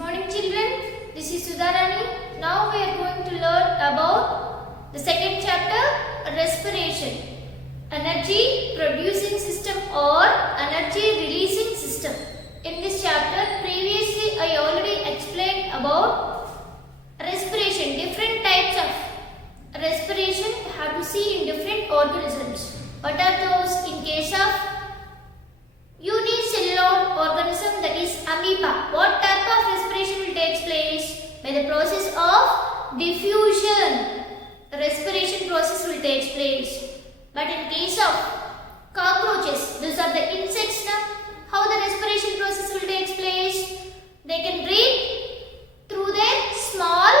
morning children, this is Sudha Rani. Now we are going to learn about the second chapter, respiration. Energy producing system or energy releasing system. In this chapter, previously I already explained about respiration, different types of respiration we have to see in different organisms. What are those? In case of unicellular organism, that is amoeba, what type of respiration will take place? By the process of diffusion, the respiration process will take place. But in case of cockroaches, these are the insects now, how the respiration process will take place? They can breathe through their small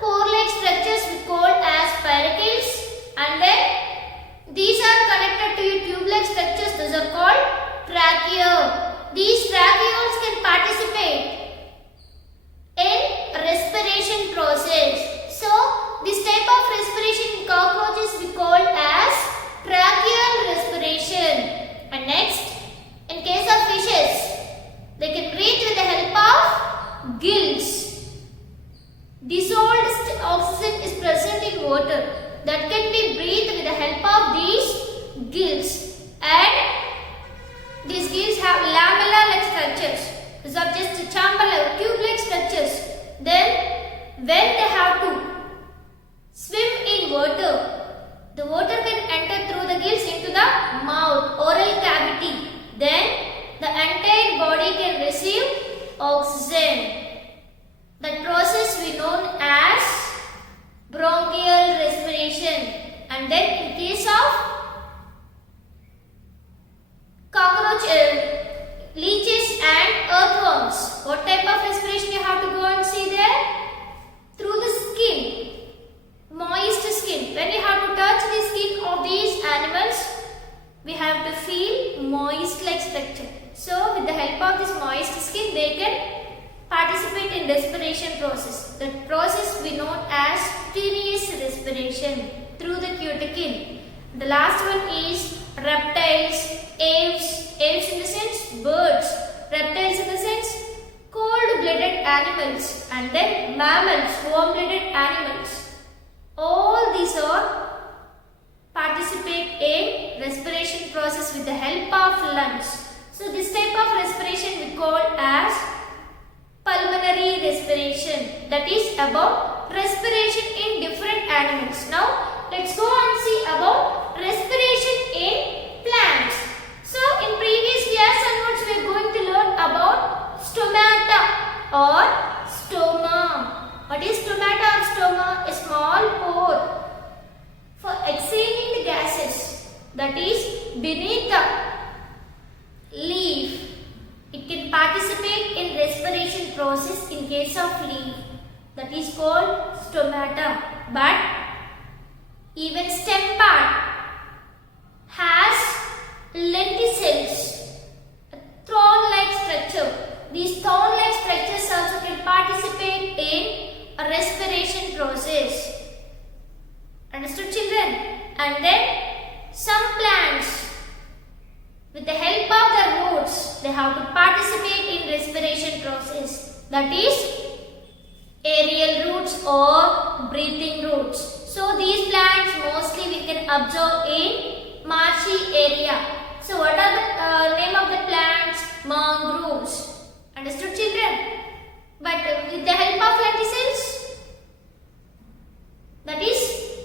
pore-like structures we call as spiracles, and then these are connected to tube-like structures, those are called trachea. These tracheoles can participate in respiration process. So, this type of respiration in cockroaches we call as tracheal respiration. And next, in case of fishes, they can breathe with the help of gills. Dissolved oxygen is present in water that can be breathed with the help of these gills, and these gills have lamella-like structures. These are just chamber-like, tube-like structures. Then, when they have to swim in water, the water can enter through the gills into the mouth, oral cavity. Then, the entire body can receive oxygen. That process we known as bronchial respiration. And then, in case of cockroach, leeches and earthworms, what type of respiration you have to go and see there? Through the skin, moist skin. When you have to touch the skin of these animals, we have to feel moist like structure. So with the help of this moist skin, they can participate in respiration process. The process we know as cutaneous respiration through the cuticle. The last one is reptiles, aves in the sense birds, reptiles in the sense cold-blooded animals, and then mammals, warm-blooded animals. All these are participate in respiration process with the help of lungs. So this type of respiration we call as pulmonary respiration. That is about respiration in different animals. Now let's go and see about respiration in plants. So in previous class onwards we are going to learn about stomata or stoma. What is stomata or stoma? A small pore for exhaling the gases, that is beneath the leaf. It can participate in respiration process in case of leaf, that is called stomata. But even stem part has lenticels, a thorn-like structure. These thorn-like structures also can participate in a respiration process. Understood, children? And then some plants, with the help of the roots, they have to participate in respiration process. That is aerial roots or breathing roots. So these plants mostly we can observe in marshy area. So what are the name of the plants? Mangroves. Understood, children? But with the help of lenticels, that is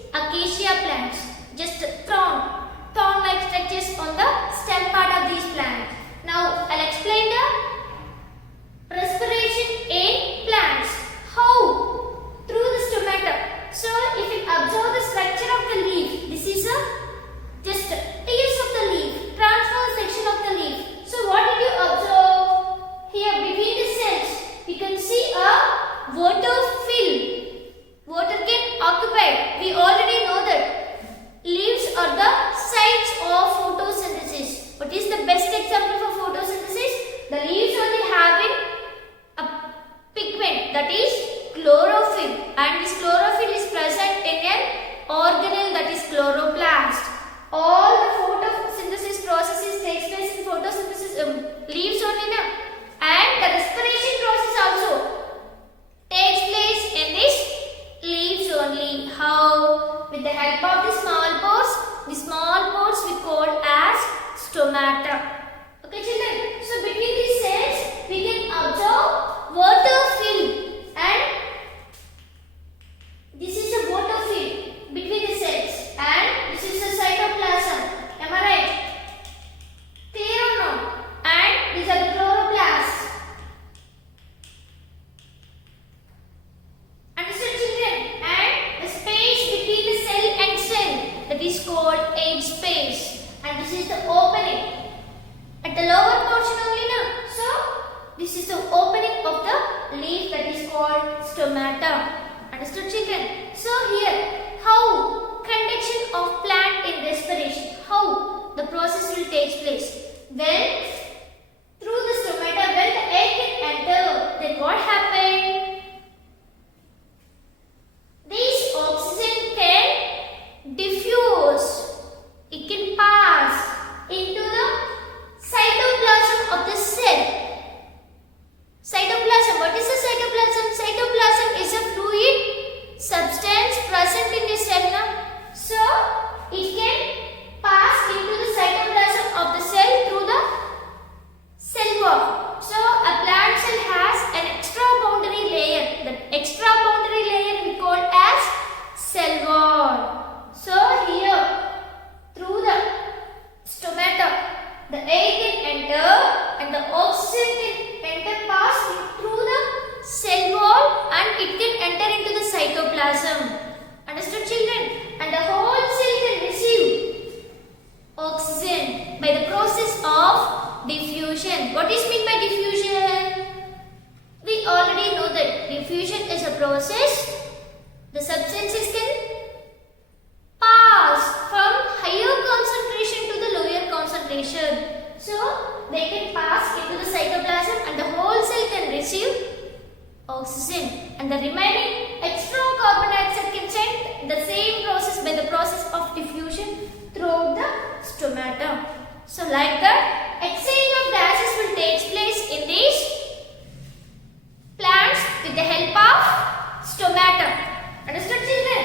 acacia plants. Just thorn-like structures on the stem part of these plants. Now I'll explain the respiration in plants. How? Through the stomata. So if you observe the structure of the leaf, this is just tiers of the leaf, transverse section of the leaf. So what did you observe? Here between the cells, you can see a water film. Water can occupy. We already know that leaves are the sites of photosynthesis. What is the best example for photosynthesis? The leaves only having a pigment, that is chlorophyll, and this chlorophyll is present in an organelle, that is chloroplast. All the photosynthesis processes takes place in photosynthesis leaves only now, and the respiration process also stomata. Okay children, so between these cells we can observe water film, and this is a water film between the cells, and this is the cytoplasm. Am I right? Clear or no? And these are the chloroplasts. Understood children? And the space between the cell and cell, that is called egg space, and this is the opening at the lower portion only now. So this is the opening of the leaf, that is called stomata. Understood children? So here, how conduction of plant in respiration, how the process will take place. When through the stomata, when the air can enter, then what happened? This oxygen can diffuse, it can pass into the cytoplasm of the cell. Cytoplasm, what is the cytoplasm? Cytoplasm is a fluid substance present in the cell now. So it can pass into the cytoplasm of the cell through the cell wall. So a plant cell has an extra boundary layer. The extra boundary layer we call as cell wall. So here through the stomata, the air can enter and the oxygen can enter, pass through the cell wall, and it can enter into the cytoplasm. Understood children? And the whole cell can receive oxygen by the process of diffusion. What is meant by diffusion? We already know that diffusion is a process. The substances can pass from higher concentration to the lower concentration. So they can pass into the cytoplasm and the whole cell can receive oxygen, and the remaining extra carbon dioxide can send the same process by the process of diffusion throughout the stomata. So like that, exchange of gases will take place in these plants with the help of stomata. Understood children?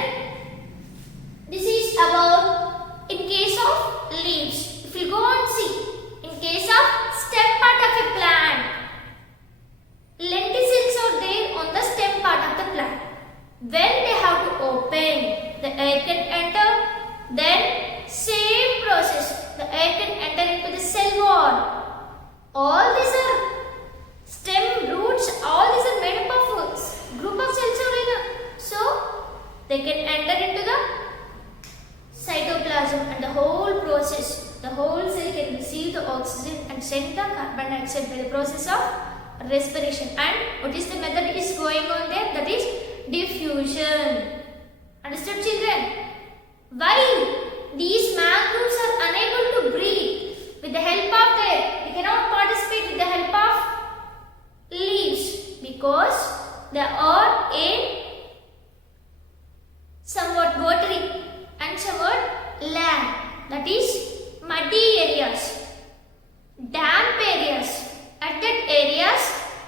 This is about in case of leaves. If you go and see, in case of stem part of a plant, lenticels are there on the stem part of the plant. When they have to open, the air can enter, then same process, the air can enter into the cell wall. All these are stem, roots, all these are made up of group of cells only. So they can enter into the cytoplasm, and the whole process, the whole cell can receive the oxygen and send the carbon dioxide by the process of respiration. And what is the method is going on there? That is diffusion. Understood children? Why these mangroves are unable to breathe with the help of air? They cannot participate with the help of leaves because they are in somewhat watery and somewhat land, that is muddy areas, damp areas. At that areas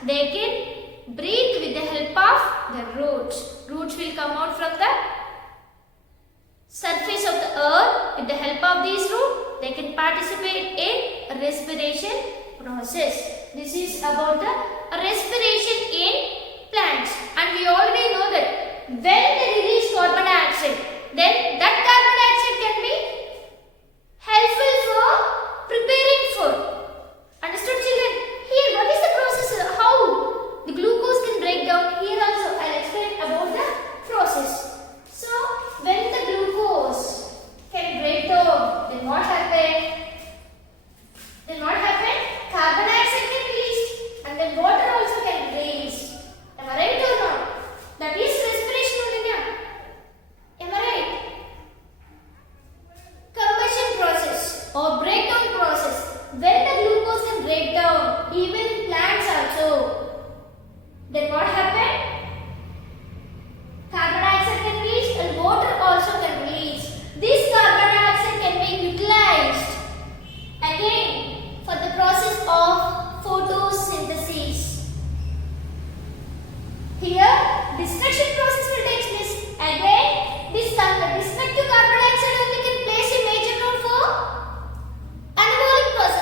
they can breathe with the help of the roots. Roots will come out from the surface of the earth. With the help of these roots, they can participate in respiration process. This is about the respiration in plants, and we already know that when they release carbon dioxide, then that carbon dioxide can be helpful for preparing food. Understood children? Here what is the process, how the glucose can break down? Here also I will explain about the process. So when the glucose can break down, then what happened? Carbon dioxide can release, and then water also can release. Am I right or not? That is respiration only. Am I right? Combustion process or breakdown process. When the glucose can break down, even in plants also, then what happened? Carbon dioxide can release and water also can release. This carbon dioxide can be utilized again for the process of photosynthesis. Here, destruction process will take place. Again, this destructive carbon dioxide only can play a major role for anabolic process.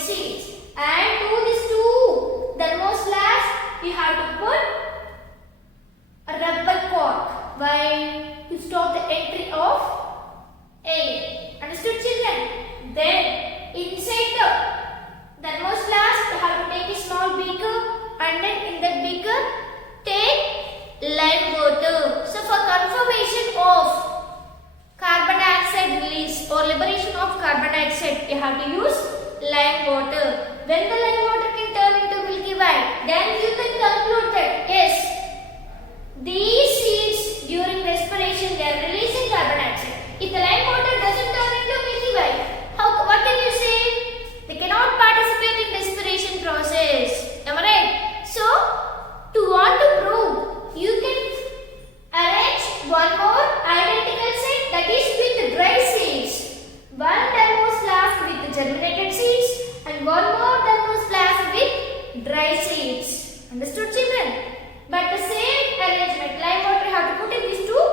seeds. And to these two thermoslabs, we have to put a rubber cork. Why? To stop the entry of air. Understood, children? Then inside the thermoslabs, we have to take a small beaker, and then in that beaker take lime water. So for confirmation of carbon dioxide release or liberation of carbon dioxide, you have to use lime water. When the lime water can turn into milky white, then you can conclude that yes, these seeds during respiration they are releasing carbon dioxide. If the lime water doesn't turn into milky white, what can you say? They cannot participate in respiration process. Am I right? So to want to prove, you can arrange one more identical set, that is with dry seeds. One thermoslab with germinated seeds and one more thermoslab with dry seeds. Understood, children? But the same arrangement, lime water have to put in these two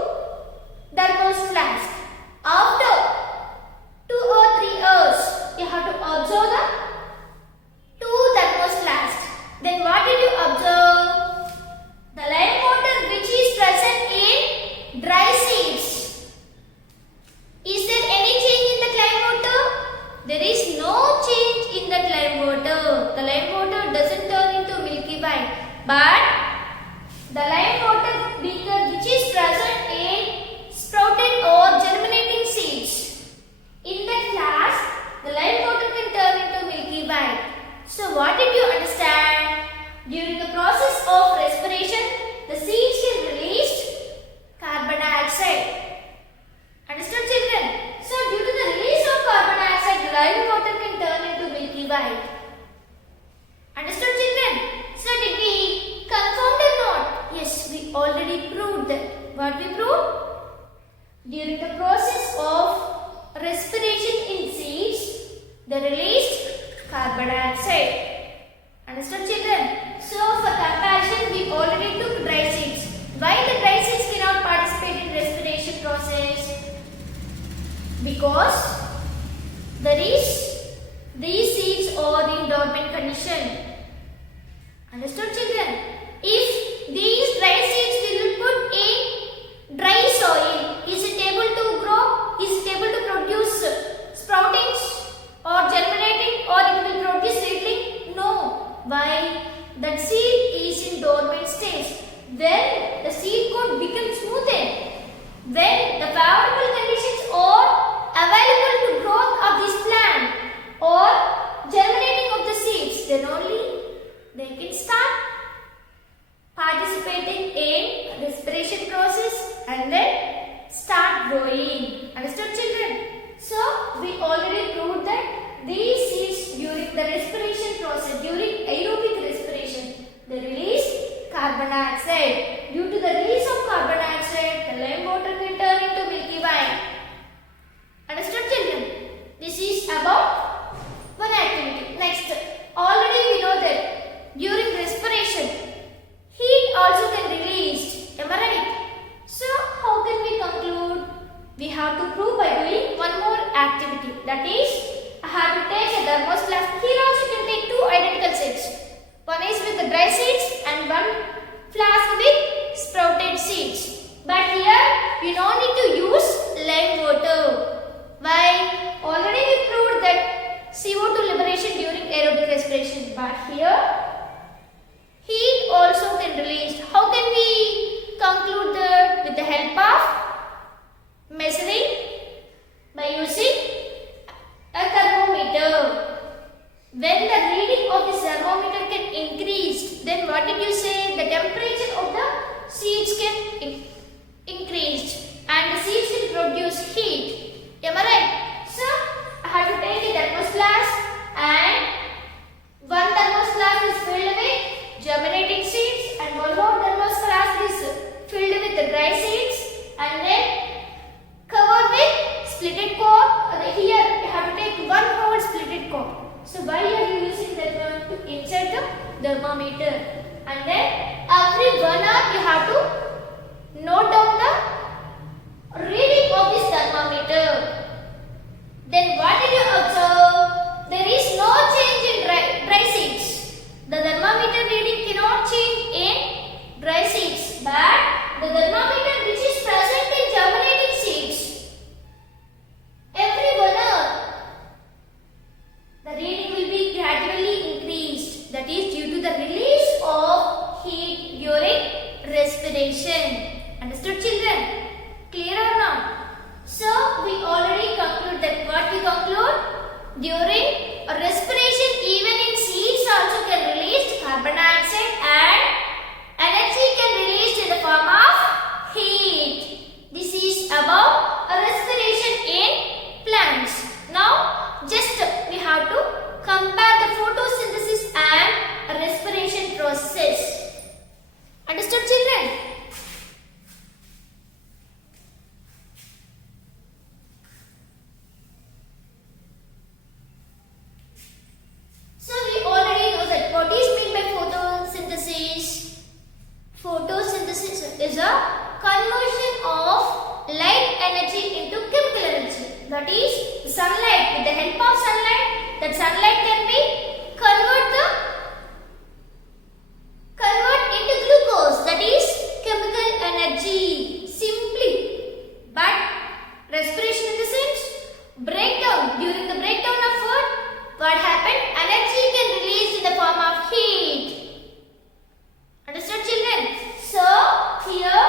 thermoslabs. After 2 or 3 hours, you have to observe the two thermoslabs. Then what did you observe? The lime water which is present in dry seeds. Is there any change in the lime water? There is no change in that lime water. The lime water doesn't turn into milky white. But the lime water beaker which is present in sprouted or germinating seeds, in that flask, the lime water can turn into milky white. So what did you understand? During the process of respiration, the seeds can release carbon dioxide. Understood, children? So due to the release of carbon dioxide, the lime water can turn into milky white. Understood, children? So did we confirm or not? Yes, we already proved that. What we proved? During the process of respiration in seeds, they released carbon dioxide. Understood, children? So for comparison, we already took dry seeds. Why the dry seeds cannot participate in respiration process? Because these seeds are in dormant condition. Understood, children? If these dry seeds we will put in dry soil, is it able to grow? Is it able to produce sproutings or germinating, or it will produce seedling? No. Why? That seed is in dormant stage. When the seed coat becomes smoothened, when the favorable conditions are available to growth of this plant or germinating of the seeds, then only they can start participating in respiration process and then start growing. Understood, children? So we already proved that these seeds during the respiration process, during aerobic respiration, they release carbon dioxide. Due to the release of carbon dioxide, the lime water can turn into milky white. Understood, children? This is about one activity. Next, already we know that during respiration, heat also can released. Am I right? So how can we conclude? We have to prove by doing one more activity. That is, I have to take a thermoslab. Here also you can take two identical seeds. One is with the dry seeds and one flask with sprouted seeds. But here we don't need to use lime water. Why? Already we proved that CO2 liberation during aerobic respiration. But here heat also can release. How can we conclude that? With the help of measuring by using a thermometer. When the reading of this thermometer can increase, then what did you say? The temperature of the seeds can increase and the seeds will produce heat. Am I right? So I have to take a thermoslab and one thermoslab is filled with germinating seeds and one more thermoslab is filled with the dry seeds and then covered with splitted cork. Here you have to take one whole splitted cork. So why are you using that one? To insert the thermometer, and then every 1 hour you have to note down the reading of this thermometer. Then what did you observe? There is no change respiration. Understood, children? Clear or not? So we already conclude that what we conclude? During respiration, even in seeds also can release carbon dioxide and energy can released in the form of heat. This is about respiration in plants. Now just we have to compare the photosynthesis and respiration process. Understood, children? So we already know that what is meant by photosynthesis. Photosynthesis is a conversion of light energy into chemical energy. That is the sunlight. With the help of sunlight, that sunlight can be convert into glucose. That is chemical energy. Simply. But respiration in the sense breakdown. During the breakdown of food, what happened? Energy can release in the form of heat. Understood, children? So here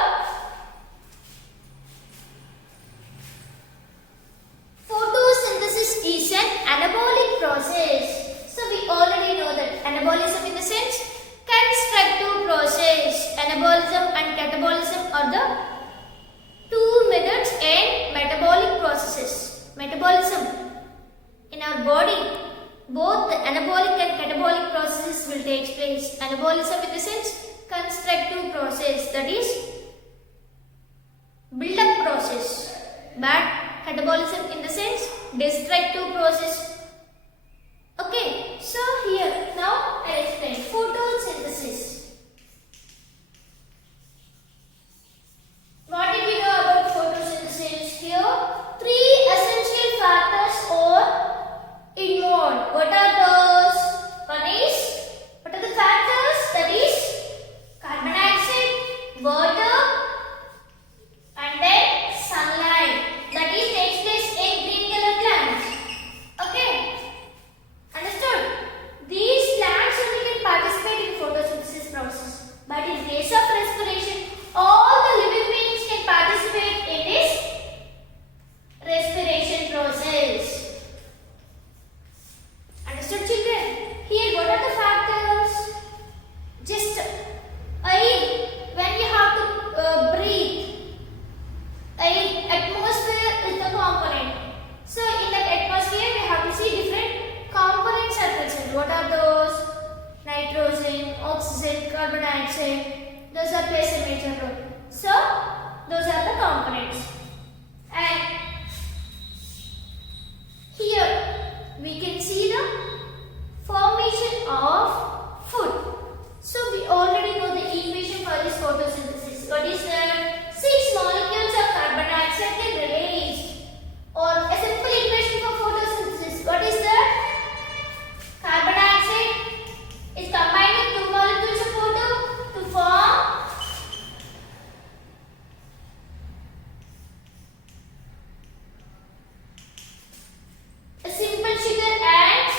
photosynthesis is an anabolic process. So we already know that anabolism in the sense constructive process. Anabolism and catabolism are the two methods in metabolic processes. Metabolism in our body, both the anabolic and catabolic processes will take place. Anabolism in the sense constructive process, that is build-up process. But catabolism in the sense destructive process. Okay, so here now I explain photosynthesis. What did we know about photosynthesis? Here, three essential factors are involved. What are those? What are the factors? That is carbon dioxide, water, and then sunlight. That is takes place in green color plants. Okay, understood? These plants only can participate in photosynthesis process. But in case of respiration, all the living beings can participate in this respiration process. Understood, children? Here, what are the factors? Just air. When we have to breathe, air, atmosphere is the component. So, in that atmosphere, we have to see different components are present. What are those? Nitrogen, oxygen, carbon dioxide. Those are plays a major role. So, those are the components. And here we can see the formation of food. So we already know the equation for this photosynthesis. What is that? 6 molecules of carbon dioxide get released. Or a simple equation for photosynthesis. What is that? Carbon dioxide is combined with 2 molecules of water to form a simple sugar and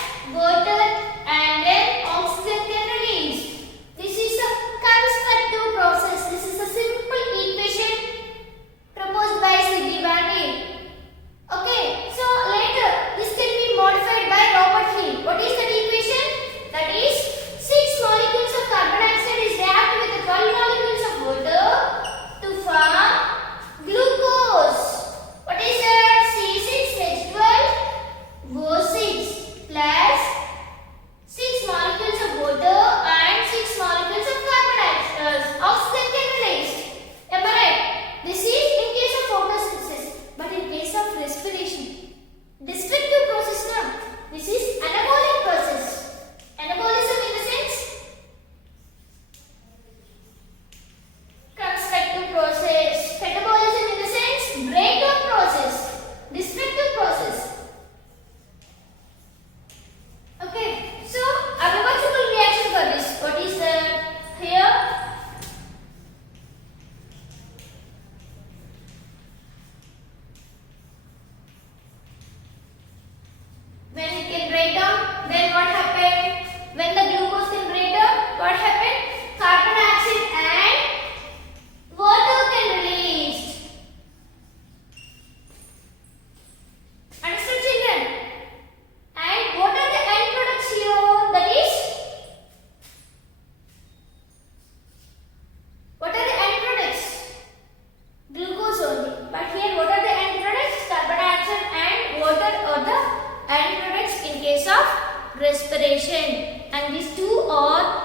respiration, and these two are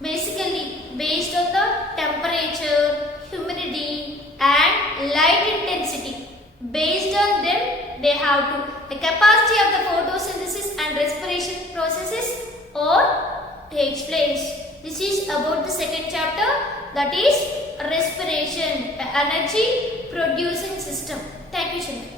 basically based on the temperature, humidity and light intensity. Based on them, they have to the capacity of the photosynthesis and respiration processes or takes place. This is about the second chapter, that is respiration, the energy producing system. Thank you, children.